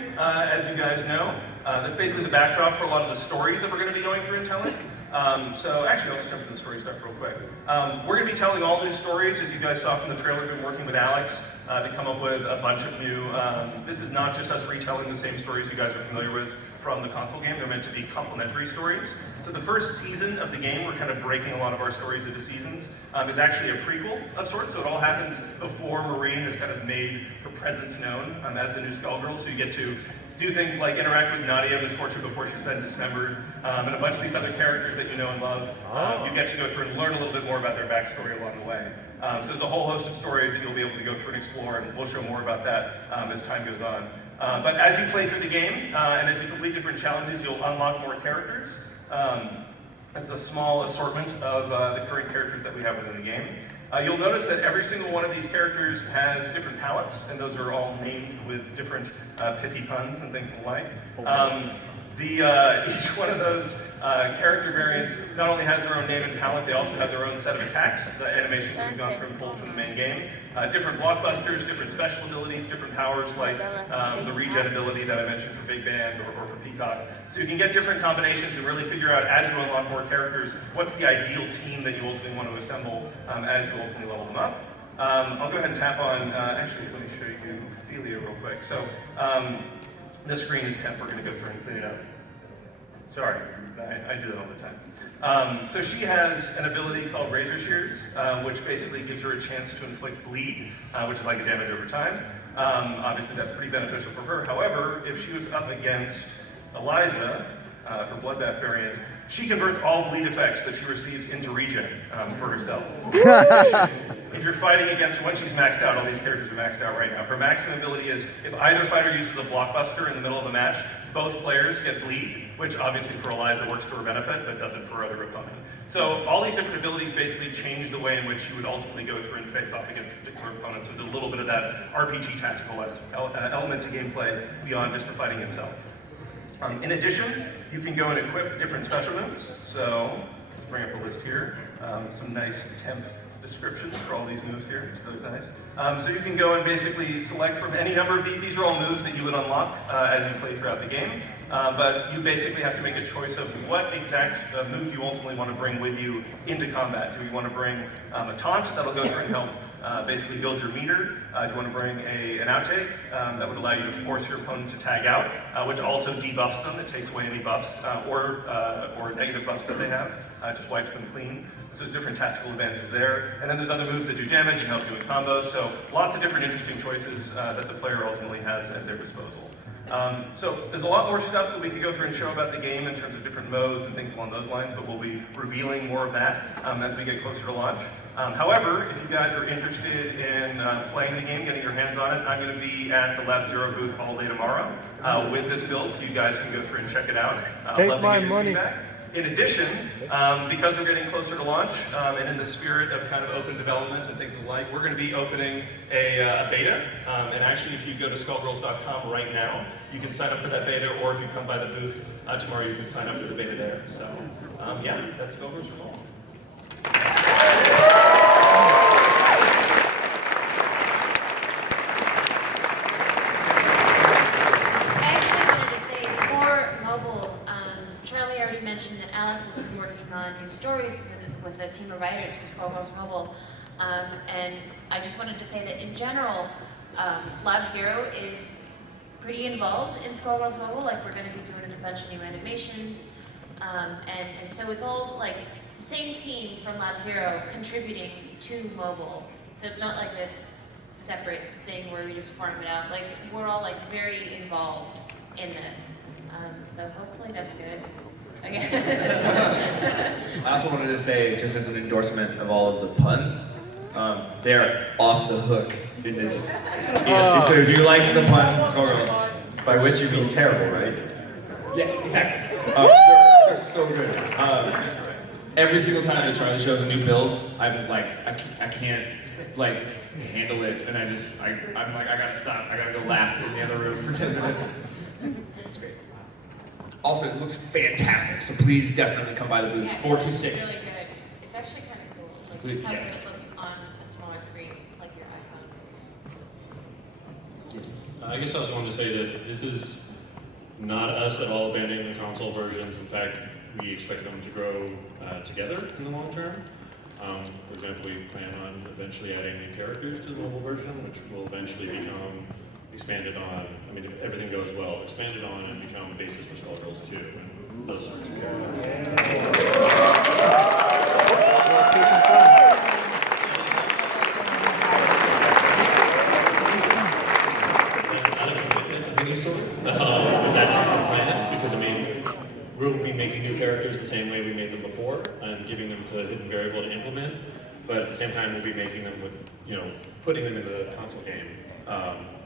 As you guys know. That's basically the backdrop for a lot of the stories that we're going to be going through and telling. So actually, I'll just jump into the story stuff real quick. We're going to be telling all new stories, as you guys saw from the trailer. We've been working with Alex to come up with a bunch of new. This is not just us retelling the same stories you guys are familiar with from the console game. They're meant to be complementary stories. So the first season of the game, we're kind of breaking a lot of our stories into seasons, is actually a prequel of sorts. So it all happens before Marine has kind of made her presence known as the new Skullgirl. So you get to do things like interact with Nadia, Miss Fortune, before she's been dismembered, and a bunch of these other characters that you know and love. You get to go through and learn a little bit more about their backstory along the way. So there's a whole host of stories that you'll be able to go through and explore, and we'll show more about that as time goes on. But as you play through the game, and as you complete different challenges, you'll unlock more characters. This is a small assortment of the current characters that we have within the game. You'll notice that every single one of these characters has different palettes, and those are all named with different pithy puns and things of the like. Each one of those character variants not only has their own name and palette, they also have their own set of attacks, the animations that we've gone through and pulled from the main game. Different blockbusters, different special abilities, different powers like the regen ability that I mentioned for Big Band or for Peacock. So you can get different combinations and really figure out, as you unlock more characters, what's the ideal team that you ultimately want to assemble as you ultimately level them up. I'll go ahead and tap on, actually let me show you Ophelia real quick. So this screen is temp, we're going to go through and clean it up. Sorry, I do that all the time. So she has an ability called Razor Shears, which basically gives her a chance to inflict bleed, which is like a damage over time. Obviously that's pretty beneficial for her. However, if she was up against Eliza, her Bloodbath variant, she converts all bleed effects that she receives into regen for herself. If you're fighting against her, once she's maxed out, all these characters are maxed out right now. Her maximum ability is, if either fighter uses a blockbuster in the middle of a match, both players get bleed, which obviously for Eliza works to her benefit, but doesn't for her other opponent. So all these different abilities basically change the way in which you would ultimately go through and face off against particular opponents. So there's a little bit of that RPG tactical element to gameplay beyond just the fighting itself. In addition, you can go and equip different special moves. So let's bring up a list here. Some nice temp descriptions for all these moves here. It's really nice. So you can go and basically select from any number of these. These are all moves that you would unlock as you play throughout the game. But you basically have to make a choice of what exact move you ultimately want to bring with you into combat. Do you want to bring a taunt that'll go through and help basically build your meter? Do you want to bring an outtake that would allow you to force your opponent to tag out, which also debuffs them. It takes away any buffs or negative buffs that they have. Just wipes them clean. So there's different tactical advantages there. And then there's other moves that do damage and help you in combos. So lots of different interesting choices that the player ultimately has at their disposal. So there's a lot more stuff that we could go through and show about the game in terms of different modes and things along those lines, but we'll be revealing more of that as we get closer to launch. However, if you guys are interested in playing the game, getting your hands on it, I'm going to be at the Lab Zero booth all day tomorrow with this build, so you guys can go through and check it out. Take my money. Feedback. In addition, because we're getting closer to launch, and in the spirit of kind of open development and things of the like, we're going to be opening a beta. And actually, if you go to skullgirls.com right now, you can sign up for that beta, or if you come by the booth tomorrow, you can sign up for the beta there. So, yeah, that's Skullgirls from all. Mentioned that Alex has been working on new stories with a team of writers for Skullgirls Mobile, and I just wanted to say that in general, Lab Zero is pretty involved in Skullgirls Mobile. Like, we're going to be doing a bunch of new animations, and so it's all like the same team from Lab Zero contributing to mobile. So it's not like this separate thing where we just farm it out. Like, we're all like very involved in this, so hopefully that's good. I also wanted to say, just as an endorsement of all of the puns, they're off the hook in this. So if you like the puns in Skullgirls, by which you mean terrible, right? Yes, exactly. They're so good. Every single time that Charlie shows a new build, I'm like, I can't like handle it, and I'm like, I gotta stop. I gotta go laugh in the other room for 10 minutes. It's great. Also, it looks fantastic, so please definitely come by the booth. Yeah, 426. It looks really good. It's actually kind of cool. Like, Please, just how yeah. good it looks on a smaller screen, like your iPhone. I guess I also wanted to say that this is not us at all abandoning the console versions. In fact, we expect them to grow together in the long term. For example, we plan on eventually adding new characters to the mobile version, which will eventually become expanded on, I mean, if everything goes well, expanded on and become a basis for Skullgirls 2 and those sorts of characters. Not a commitment of any sort, but that's the plan, because I mean, we'll be making new characters the same way we made them before and giving them to hidden variable to implement, but at the same time we'll be making them with, putting them into the console game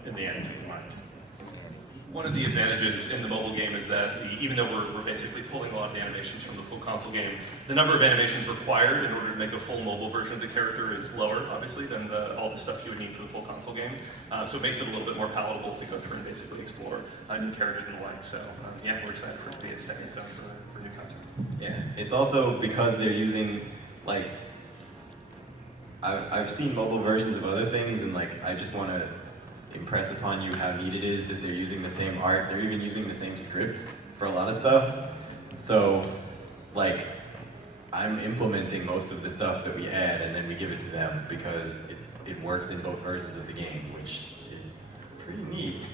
in the end in mind. One of the advantages in the mobile game is that even though we're basically pulling a lot of the animations from the full console game, the number of animations required in order to make a full mobile version of the character is lower, obviously, than all the stuff you would need for the full console game. So it makes it a little bit more palatable to go through and basically explore new characters and the like. So yeah, we're excited for it to be a stepping stone for new content. Yeah, it's also because they're using, like, I've seen mobile versions of other things, and like, I just want to impress upon you how neat it is that they're using the same art. They're even using the same scripts for a lot of stuff. So, like, I'm implementing most of the stuff that we add, and then we give it to them because it works in both versions of the game, which is pretty neat.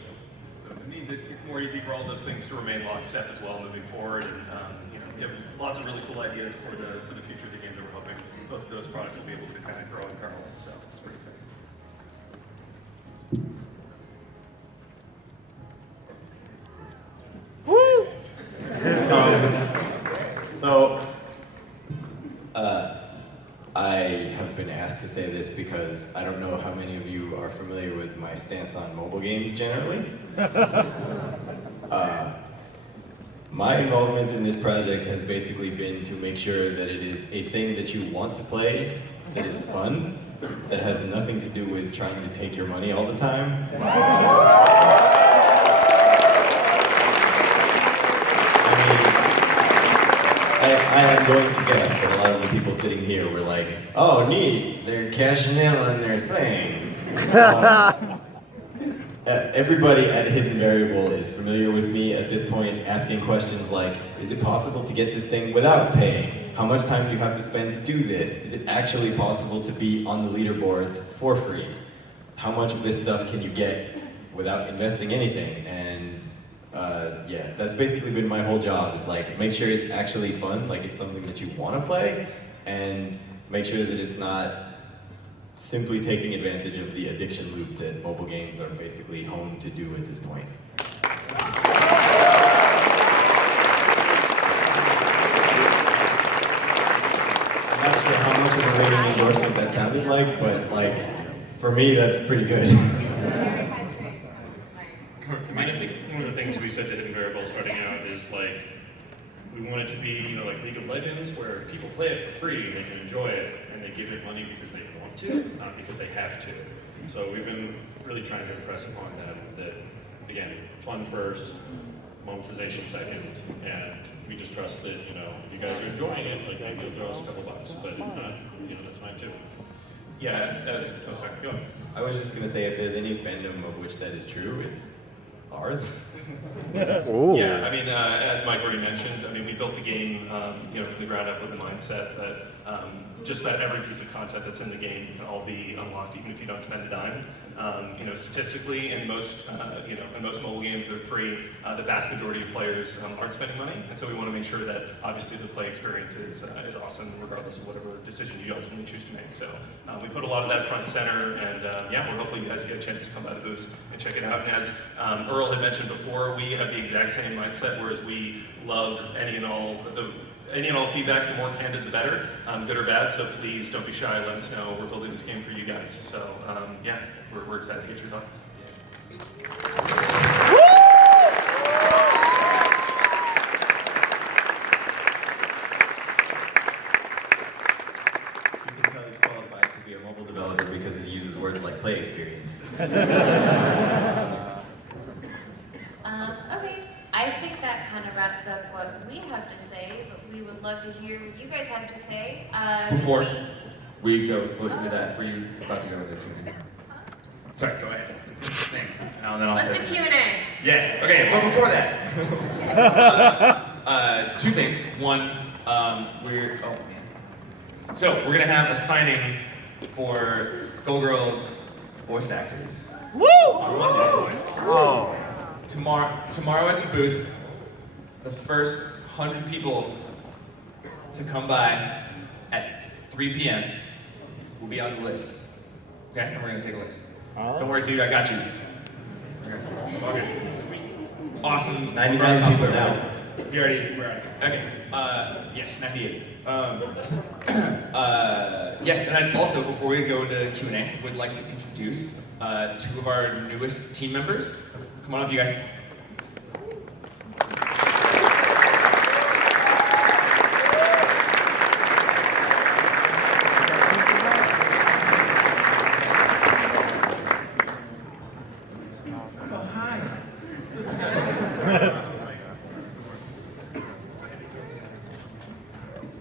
So it means it's more easy for all those things to remain lockstep as well moving forward. And we have lots of really cool ideas for the future of the game that we're hoping both of those products will be able to kind of grow in parallel. So it's pretty exciting. I have been asked to say this because I don't know how many of you are familiar with my stance on mobile games generally. My involvement in this project has basically been to make sure that it is a thing that you want to play, that is fun, that has nothing to do with trying to take your money all the time. I am going to guess that a lot of the people sitting here were like, oh, neat, they're cashing in on their thing. Everybody at Hidden Variable is familiar with me at this point, asking questions like, is it possible to get this thing without paying? How much time do you have to spend to do this? Is it actually possible to be on the leaderboards for free? How much of this stuff can you get without investing anything? And yeah, that's basically been my whole job, is like, make sure it's actually fun, like it's something that you want to play, and make sure that it's not simply taking advantage of the addiction loop that mobile games are basically home to do at this point. I'm not sure how much of a raving endorsement that sounded like, but like, for me, that's pretty good. I mean, I think one of the things we said to Hidden Variable starting out is like, we want it to be, like League of Legends, where people play it for free and they can enjoy it, and they give it money because they want to, not because they have to. So we've been really trying to impress upon them that, again, fun first, monetization second, and we just trust that, if you guys are enjoying it, like maybe you'll throw us a couple bucks, but if not, that's fine too. Yeah, oh sorry, go on. I was just gonna say, if there's any fandom of which that is true, it's ours. Yeah, I mean, as Mike already mentioned, I mean, we built the game, from the ground up with the mindset that just that every piece of content that's in the game can all be unlocked, even if you don't spend a dime. Statistically, in most, in most mobile games that are free, the vast majority of players aren't spending money, and so we want to make sure that obviously the play experience is awesome, regardless of whatever decision you ultimately choose to make. So we put a lot of that front and center, and yeah, we're hopefully you guys get a chance to come by the booth and check it out. And as Earl had mentioned before, we have the exact same mindset, whereas we love any and all feedback. The more candid, the better, good or bad. So please don't be shy. Let us know. We're building this game for you guys. So yeah, we're excited to get your thoughts. You can tell he's qualified to be a mobile developer because he uses words like play experience. Okay, I think that kind of wraps up what we have to say, but we would love to hear what you guys have to say. Before we go into that, were you about to go into tuning? Sorry, go ahead. thing. And then I'll Let's say. do Q&A. Yes. Okay. Well, before that, two things. One, so we're gonna have a signing for Skullgirls voice actors. Woo! On Monday. Oh. Tomorrow at the booth, the first 100 people to come by at 3 p.m. will be on the list. Okay? And we're gonna take a list. Don't worry, dude, I got you. Okay. Sweet. Awesome. 99 people now. We're already. Okay. Yes, 98. Yes, and I'd also, before we go into Q&A, would like to introduce two of our newest team members. Come on up, you guys.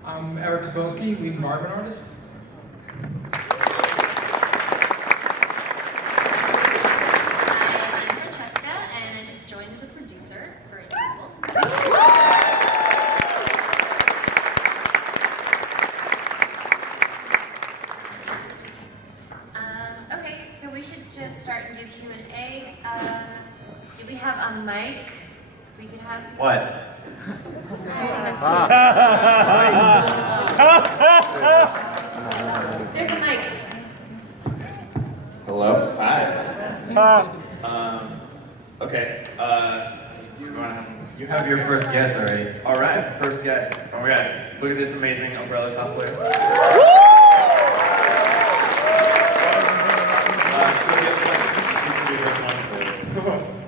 I'm Eric Kozolski, lead environment artist. Hi, I'm Francesca, and I just joined as a producer for Invisible. Okay, so we should just start and do Q&A. Do we have a mic? We could have. What? There's a mic. Hello. Hi. Okay. You have your first guest already. All right. First guest. All right. Look at this amazing umbrella cosplay.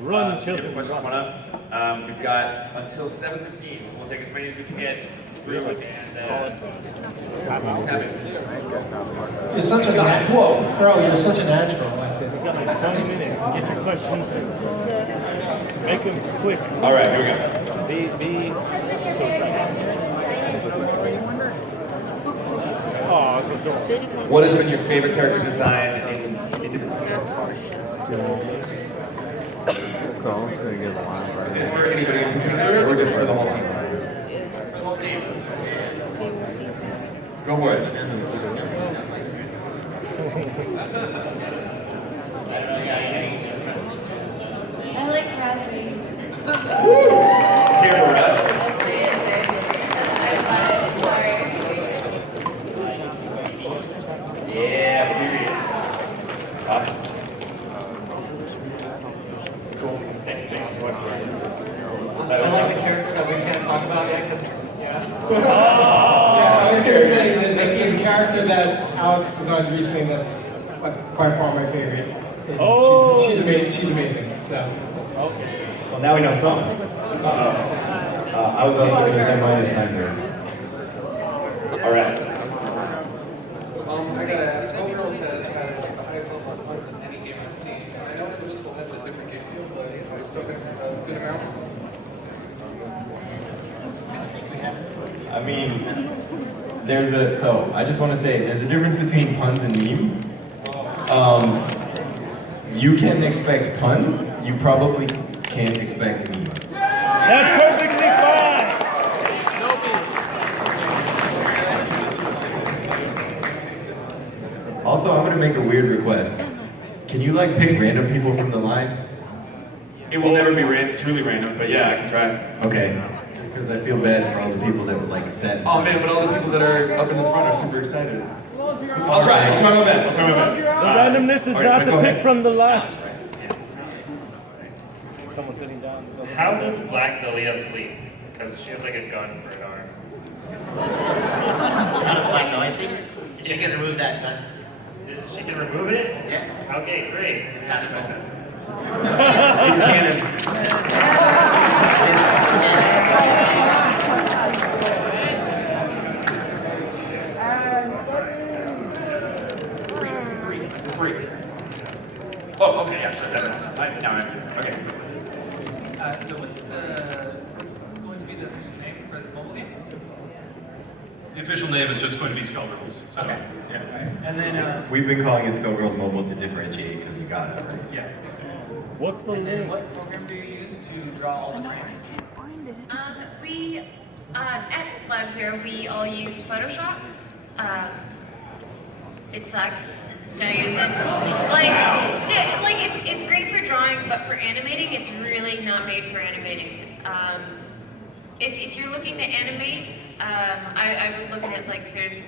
Run, If you have children. a question, come on up. We've got until 7:15, so we'll take as many as we can get through. And just have it. You're such a whoa, bro! You're such a natural like this. You got like 20 minutes. Get your questions. Make them quick. All right, here we go. Oh, it's a door. What has been your favorite character design in Indivisible? Is it for anybody in particular, or just for the whole team? For the whole team. Go for it. I like Raspberry. Let's hear it for Raz. That's my answer. I'm biased, sorry. Yeah, period. Awesome. Cool. Thank you so much, Brian. I like the character that we can't talk about yet because yeah, I was gonna say there's a character that Alex designed recently that's like, by far my favorite. And Oh. she's amazing. She's amazing. So Well, now we know something. I was also going to say mine is Sandra. All right. I gotta ask, Skullgirls has had the highest level of puns in any game I've seen. I know Invisible has a different game feel, but I still think a good amount. I mean, so I just want to say there's a difference between puns and memes. You can expect puns, you probably can't expect memes. That's perfectly fine. Also, I'm gonna make a weird request. Can you like pick random people from the line? It will never be truly random, but yeah, I can try. Okay. Just because I feel bad for all the people that were like set. Oh man, but all the people that are up in the front are super excited. I'll try my best. The randomness is not to pick from the line. Someone sitting down. How does Black Dahlia sleep? Because she has like a gun for an arm. How does Black Dahlia speak? She can remove that gun. She can remove it? Yeah. Okay, great. Attachment. It's canon. Three. Oh, okay, yeah, sure, that makes sense. Now I have to. Okay. So what's going to be the official name for this mobile game? The official name is just going to be Skullgirls. So, Okay. yeah. And then, We've been calling it Skullgirls Mobile to differentiate because you got it, right? Yeah. What's the And then link? what program do you use to draw all the frames? We at Lab Zero we all use Photoshop. It sucks. Don't use it. Like it's great for drawing, but for animating, it's really not made for animating. If you're looking to animate, I would look at like there's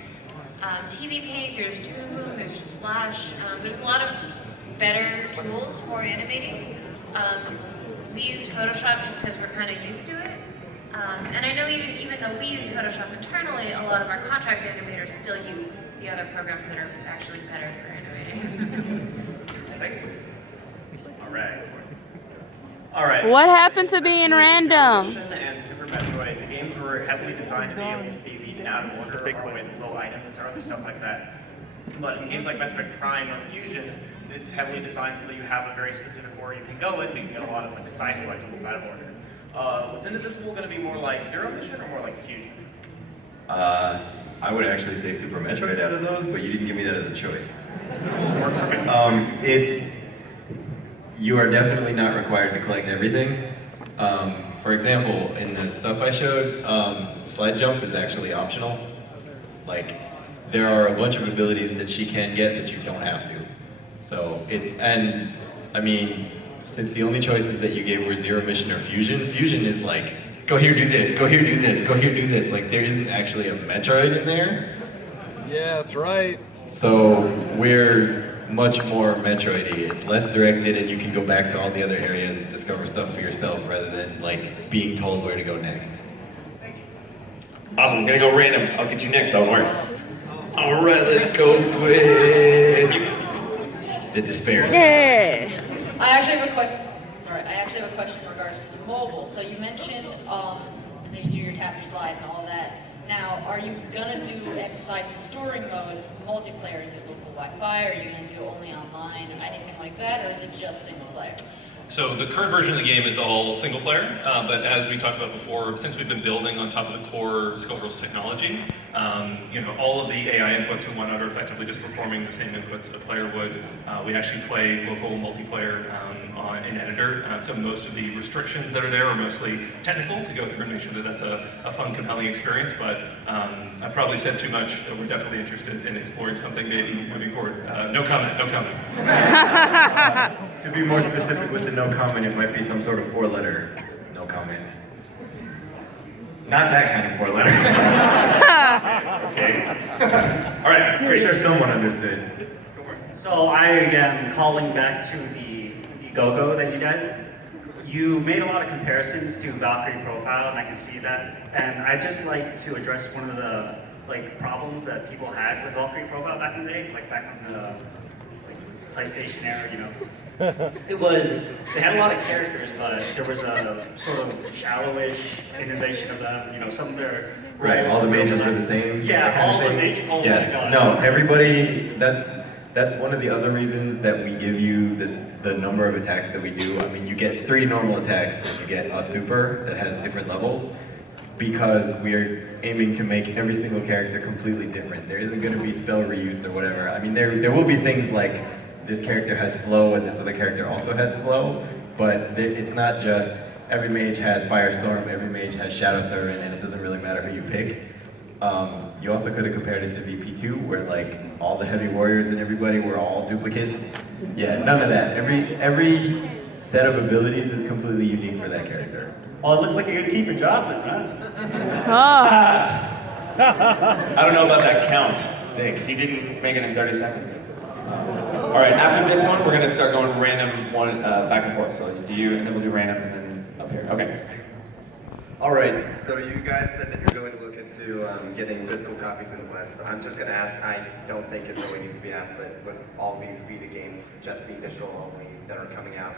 TV Paint, there's Toon Boom, there's just Flash. There's a lot of better tools for animating. We use Photoshop just because we're kind of used to it. And I know even though we use Photoshop internally, a lot of our contract animators still use the other programs that are actually better for animating. Thanks. All right. All right. What happened to being random? And Super Metroid, the games were heavily designed to be able to be beaten out of order or with low items or other stuff like that. But in games like Metroid Prime or Fusion, it's heavily designed so you have a very specific order you can go in, but you can get a lot of like side collectibles out of order. Was Indivisible going to be more like Zero Mission or more like Fusion? I would actually say Super Metroid out of those, but you didn't give me that as a choice. Works for me. You are definitely not required to collect everything. For example, in the stuff I showed, sled jump is actually optional. Like, there are a bunch of abilities that she can get that you don't have to. So, since the only choices that you gave were Zero Mission or Fusion, Fusion is like, go here, do this, go here, do this, go here, do this. Like, there isn't actually a Metroid in there. Yeah, that's right. So, we're much more Metroid-y. It's less directed and you can go back to all the other areas and discover stuff for yourself rather than, like, being told where to go next. Awesome, I'm gonna go random. I'll get you next, don't worry. All right, let's go with you. The despair. Yeah. I actually have a question. Sorry, I actually have a question in regards to the mobile. So you mentioned that you do your tap your slide and all that. Now, are you gonna do, besides the story mode, multiplayer? Is it local Wi-Fi? Are you gonna do only online or anything like that, or is it just single player? So the current version of the game is all single player, but as we talked about before, since we've been building on top of the core Skullgirls technology, all of the AI inputs and whatnot are effectively just performing the same inputs a player would. We actually play local multiplayer in Editor, so most of the restrictions that are there are mostly technical to go through and make sure that that's a fun, compelling experience, but I probably said too much. We're definitely interested in exploring something maybe moving forward. No comment, no comment. To be more specific with the no comment, it might be some sort of 4-letter no comment. Not that kind of 4-letter. Okay. All right, Pretty sure someone understood. So I am calling back to the Go-Go that you did. You made a lot of comparisons to Valkyrie Profile, and I can see that. And I'd just like to address one of the problems that people had with Valkyrie Profile back in the day, like back on the PlayStation era, they had a lot of characters, but there was a sort of shallowish innovation of them, some of their Right, all the mages were the same. Yeah, all the mages, oh yes. my god. No, everybody, that's one of the other reasons that we give you the number of attacks that we do. I mean, you get 3 normal attacks, and you get a super that has different levels, because we're aiming to make every single character completely different. There isn't going to be spell reuse or whatever. I mean, there will be things like this character has slow and this other character also has slow, but it's not just every mage has Firestorm, every mage has Shadow Servant, and it doesn't really matter who you pick. You also could have compared it to VP2, where like all the heavy warriors and everybody were all duplicates. Yeah, none of that. Every set of abilities is completely unique for that character. Well, it looks like you're gonna keep your job then, huh? I don't know about that count. Sick. He didn't make it in 30 seconds. All right, after this one, we're gonna start going random one back and forth. So do you, and then we'll do random, and then up here. Okay. All right, so you guys said that you're going to look into getting physical copies in the West. I'm just going to ask, I don't think it really needs to be asked, but with all these Vita games just being digital only that are coming out,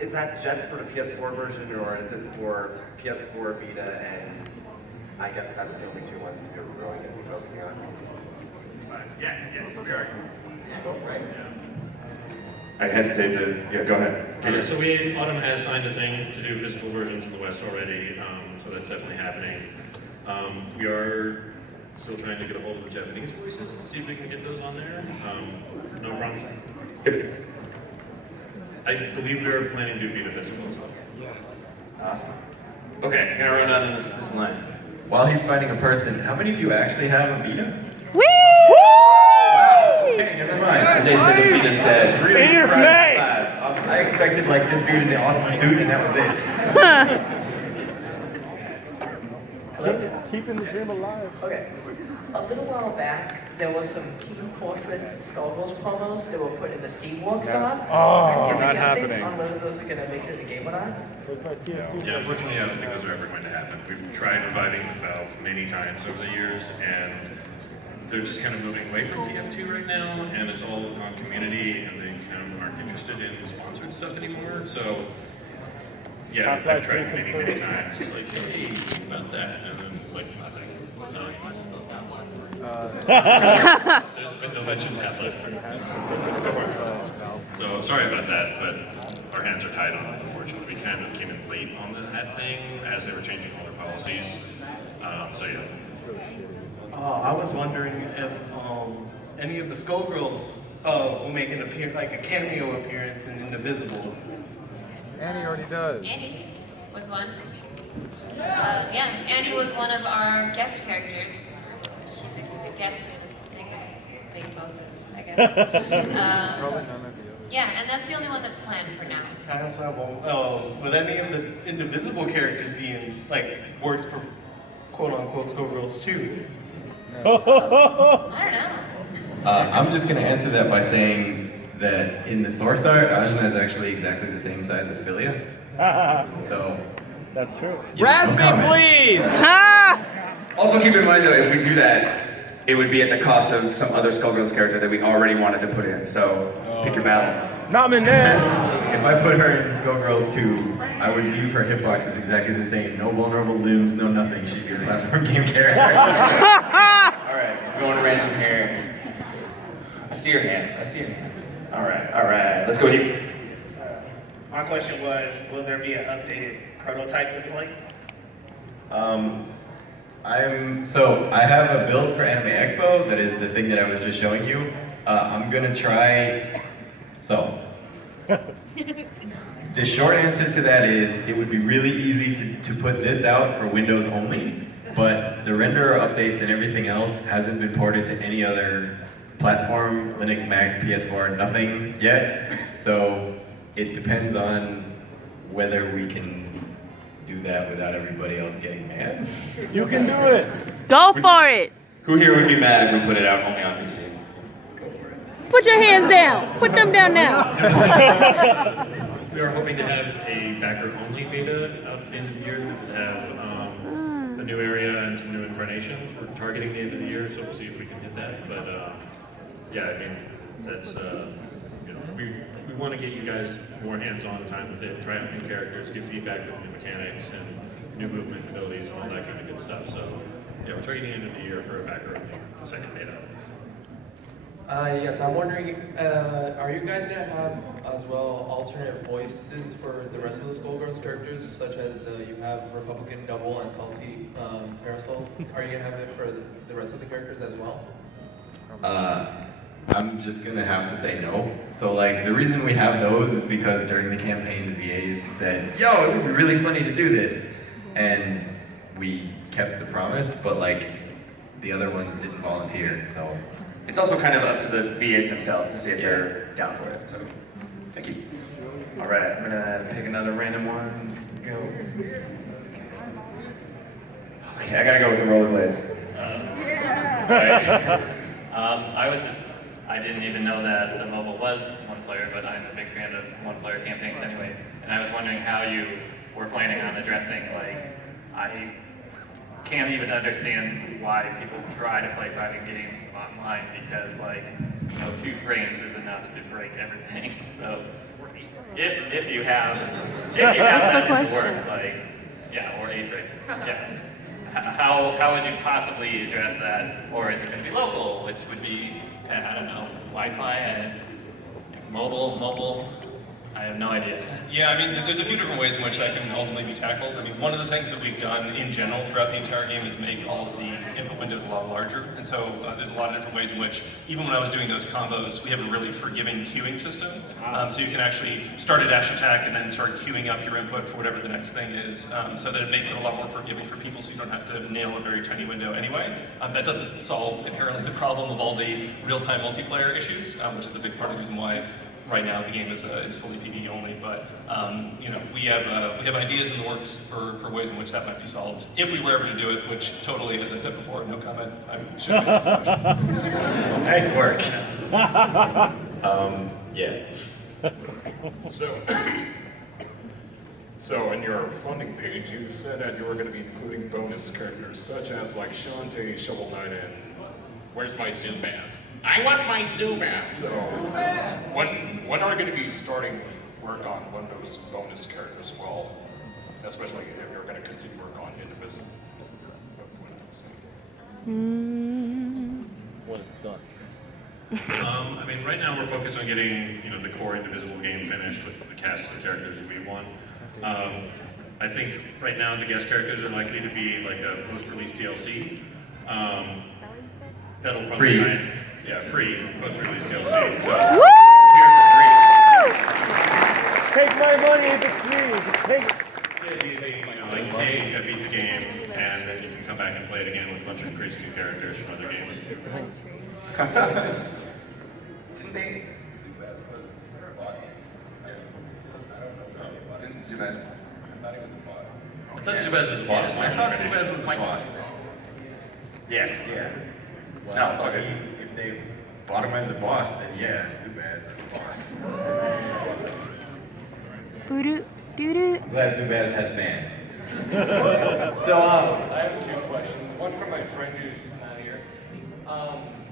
is that just for the PS4 version, or is it for PS4, Vita, and I guess that's the only 2 ones you're really going to be focusing on? Yes, we are. I hesitate to, go ahead. So Autumn has signed a thing to do physical versions in the West already, so that's definitely happening. We are still trying to get a hold of the Japanese voices to see if we can get those on there. No problem. I believe we are planning to do Vita physical as well. Yes. Awesome. Okay, I'm gonna run down this line. While he's finding a person, how many of you actually have a Vita? Woo! Okay, never mind. And they said the Vita's dead. Really In your surprised. face! Awesome. I expected like this dude in the awesome suit and that was it. Keeping the dream alive. Okay. A little while back, there was some Team Fortress Skullgirls promos that were put in the Steamworks app. Oh, Can you give not me an update happening. on whether those are going to make it to the game or not? Where's my TNT? Yeah, unfortunately, I don't think those are ever going to happen. We've tried reviving Valve many times over the years, and they're just kind of moving away from TF2 right now, and it's all on community, and they kind of aren't interested in sponsored stuff anymore. So, yeah, I've tried many times. It's like, hey, think about that, and then like nothing. There's been no mention of Half-Life 3. So sorry about that, but our hands are tied on it, unfortunately. We kind of came in late on that thing as they were changing all their policies. So yeah. I was wondering if any of the Skullgirls will make an like a cameo appearance in Indivisible. Annie already does. Annie was one. Yeah, Annie was one of our guest characters. She's a guest in maybe both, I guess. Probably none of the others. Yeah, and that's the only one that's planned for now. Would any of the Indivisible characters be in, like, works for quote-unquote Skullgirls too? I don't know. I'm just gonna answer that by saying that in the source art, Ajna is actually exactly the same size as Philia. So. That's true. Razz me, please! Also keep in mind though, if we do that, it would be at the cost of some other Skullgirls character that we already wanted to put in, so pick your battles. Not me there. If I put her in Skullgirls 2, I would leave her hitboxes exactly the same. No vulnerable limbs, no nothing. She'd be a platform game character. Alright, going random here. I see your hands, Alright, let's go with you. My question was, will there be an updated prototype to play? I have a build for Anime Expo. That is the thing that I was just showing you. I'm gonna try. So, the short answer to that is it would be really easy to put this out for Windows only, but the renderer updates and everything else hasn't been ported to any other platform, Linux, Mac, PS4, nothing yet. So it depends on whether we can do that without everybody else getting mad. You can do it. Go for it. Who here would be mad if we put it out only on PC? Put your hands down. Put them down now. We are hoping to have a backer-only beta out at the end of the year that will have a new area and some new incarnations. We're targeting the end of the year, so we'll see if we can hit that. But yeah, I mean, that's we want to get you guys more hands-on time with it, try out new characters, give feedback with new mechanics and new movement abilities and all that kind of good stuff. So yeah, we're targeting the end of the year for a backer-only second beta. Yes, I'm wondering, are you guys gonna have as well alternate voices for the rest of the Skullgirls characters, such as you have Republican Double and Salty Parasol? Are you gonna have it for the rest of the characters as well? I'm just gonna have to say no. So like the reason we have those is because during the campaign the VAs said, yo, it would be really funny to do this. And we kept the promise, but like the other ones didn't volunteer, so. It's also kind of up to the VAs themselves to see if they're down for it, so thank you. All right, I'm gonna pick another random one. Go. Okay, I gotta go with the rollerblades. I didn't even know that the mobile was one player, but I'm a big fan of one player campaigns anyway. And I was wondering how you were planning on addressing, like, I can't even understand why people try to play fighting games online because, like, 2 frames is enough to break everything. So, if you have that in the works, like, or A frame, how would you possibly address that? Or is it going to be local, which would be, I don't know, Wi-Fi and mobile? I have no idea. Yeah, I mean, there's a few different ways in which that can ultimately be tackled. I mean, one of the things that we've done in general throughout the entire game is make all of the input windows a lot larger. And so there's a lot of different ways in which, even when I was doing those combos, we have a really forgiving queuing system. So you can actually start a dash attack and then start queuing up your input for whatever the next thing is, so that it makes it a lot more forgiving for people so you don't have to nail a very tiny window anyway. That doesn't solve inherently the problem of all the real-time multiplayer issues, which is a big part of the reason why right now the game is fully PvE only, but you know, we have ideas in the works for ways in which that might be solved if we were ever to do it. Which totally, as I said before, no comment. I should answer the question. Nice work. Yeah. So in your funding page, you said that you were going to be including bonus characters such as like Shantae, Shovel Knight, and Where's My Zubaz? I want my Zubaz! So when are you going to be starting work on one of those bonus characters? Well, especially if you're going to continue work on Indivisible. When it's done. I mean, right now we're focused on getting, you know, the core Indivisible game finished with the cast of characters we want. I think right now the guest characters are likely to be like a post-release DLC. That'll probably Free. Free post-release DLC. So it's Woo! here for free. Take my money if it's free. Just take it. Like, hey, you gotta beat the game, and then you can come back and play it again with a bunch of crazy new characters from other games. Didn't they? Didn't Zubaz? I thought Zubaz was the boss. I thought Zubaz was the boss. Yes. Yeah. Well, No, it's all good. if they bought him as a boss, then yeah, Zubaz is the boss. Glad Zubaz has fans. So, I have two questions. One for my friend who's not here.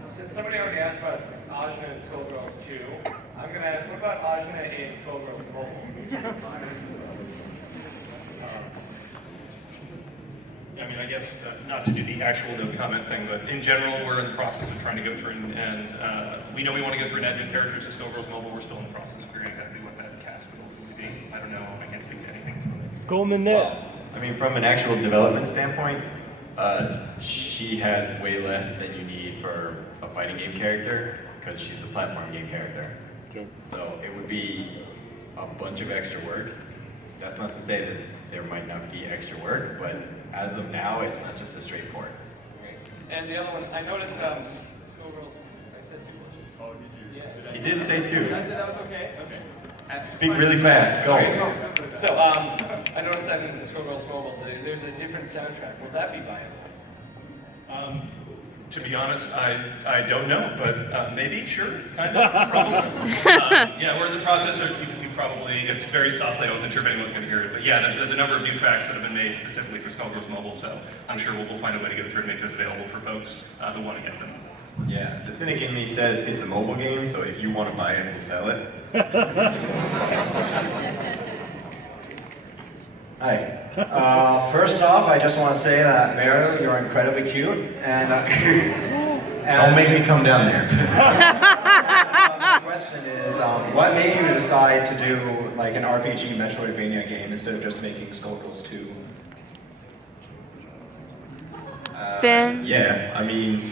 Since somebody already asked about Ajna and Skullgirls 2, I'm going to ask, what about Ajna in Skullgirls Mobile? I mean, I guess not to do the actual no comment thing, but in general, we're in the process of trying to go through and we know we want to go through and add new characters to Skullgirls Mobile. We're still in the process of figuring exactly what that cast would ultimately be. I don't know. I can't speak to anything. Go in the net. I mean, from an actual development standpoint, she has way less than you need for a fighting game character because she's a platform game character. So it would be a bunch of extra work. That's not to say that there might not be extra work, but as of now, it's not just a straight port. And the other one, I noticed Skullgirls, I said 2 questions. Oh, did you? Yeah. He did say 2. Did I say that was okay? Okay. Speak really fast. Go. Okay, go. So, I noticed that in Skullgirls Mobile, there's a different soundtrack. Will that be viable? To be honest, I don't know, but maybe, sure, kind of, probably. Yeah, we're in the process. We probably, it's very softly. I wasn't sure if anyone's going to hear it, but yeah, there's a number of new tracks that have been made specifically for Skullgirls Mobile, so I'm sure we'll find a way to get through and make those available for folks who want to get them. Yeah, the cynic in me says it's a mobile game, so if you want to buy it, we'll sell it. Hi. First off, I just want to say that Meryl, you're incredibly cute, and Don't make me come down there. my question is, what made you decide to do like an RPG Metroidvania game instead of just making Skullgirls 2? Ben? Yeah, I mean,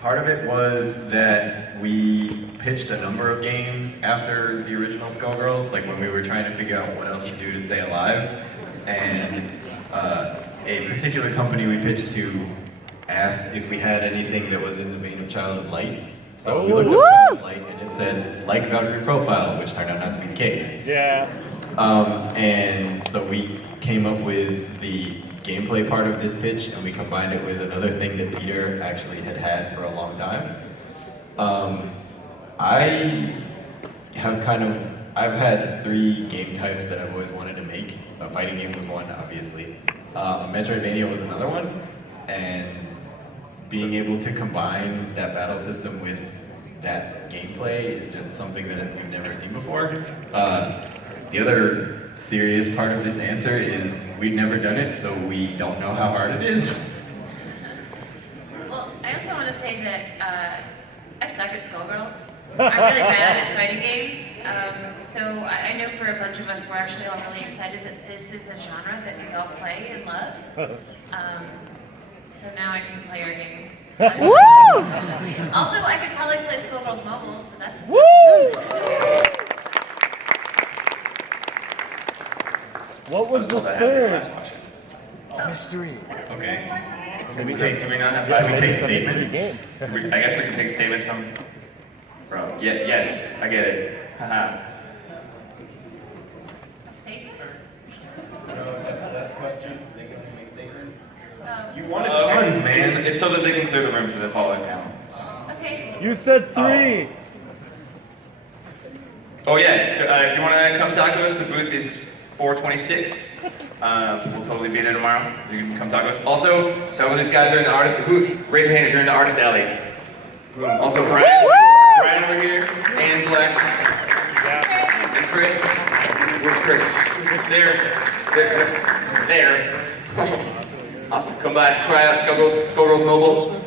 part of it was that we pitched a number of games after the original Skullgirls, like when we were trying to figure out what else to do to stay alive. And a particular company we pitched to asked if we had anything that was in the vein of Child of Light. So we looked up Child of Light and it said, like Valkyrie Profile, which turned out not to be the case. Yeah. And so we came up with the gameplay part of this pitch and we combined it with another thing that Peter actually had for a long time. I've had 3 game types that I've always wanted to make. A fighting game was one, obviously. Metroidvania was another one. And being able to combine that battle system with that gameplay is just something that we've never seen before. The other serious part of this answer is we've never done it, so we don't know how hard it is. Well, I also want to say that I suck at Skullgirls. I'm really bad at fighting games. So I know for a bunch of us, we're actually all really excited that this is a genre that we all play and love. So now I can play our game. Woo! Also, I could probably play Schoolgirls Mobile, so that's... Woo! What was the third? Mystery. Okay. Do we not have Yeah, we take statements? I guess we can take statements from. Yeah, yes, I get it. Haha. Last question. They can make statements. You wanted puns, man. It's so that they can clear the room for the following panel. Okay. You said 3. Oh yeah, if you want to come talk to us, the booth is 426. We'll totally be there tomorrow. You can come talk to us. Also, some of these guys are in the artist. Raise your hand if you're in the artist alley. Also, Brian over here, and Black, and Chris. Where's Chris? There. Awesome. Come by, try out Skullgirls Mobile.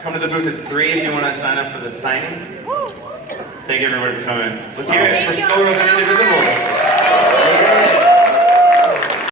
Come to the booth at 3 if you want to sign up for the signing. Thank you everybody for coming. Let's hear it for Skullgirls and Indivisible.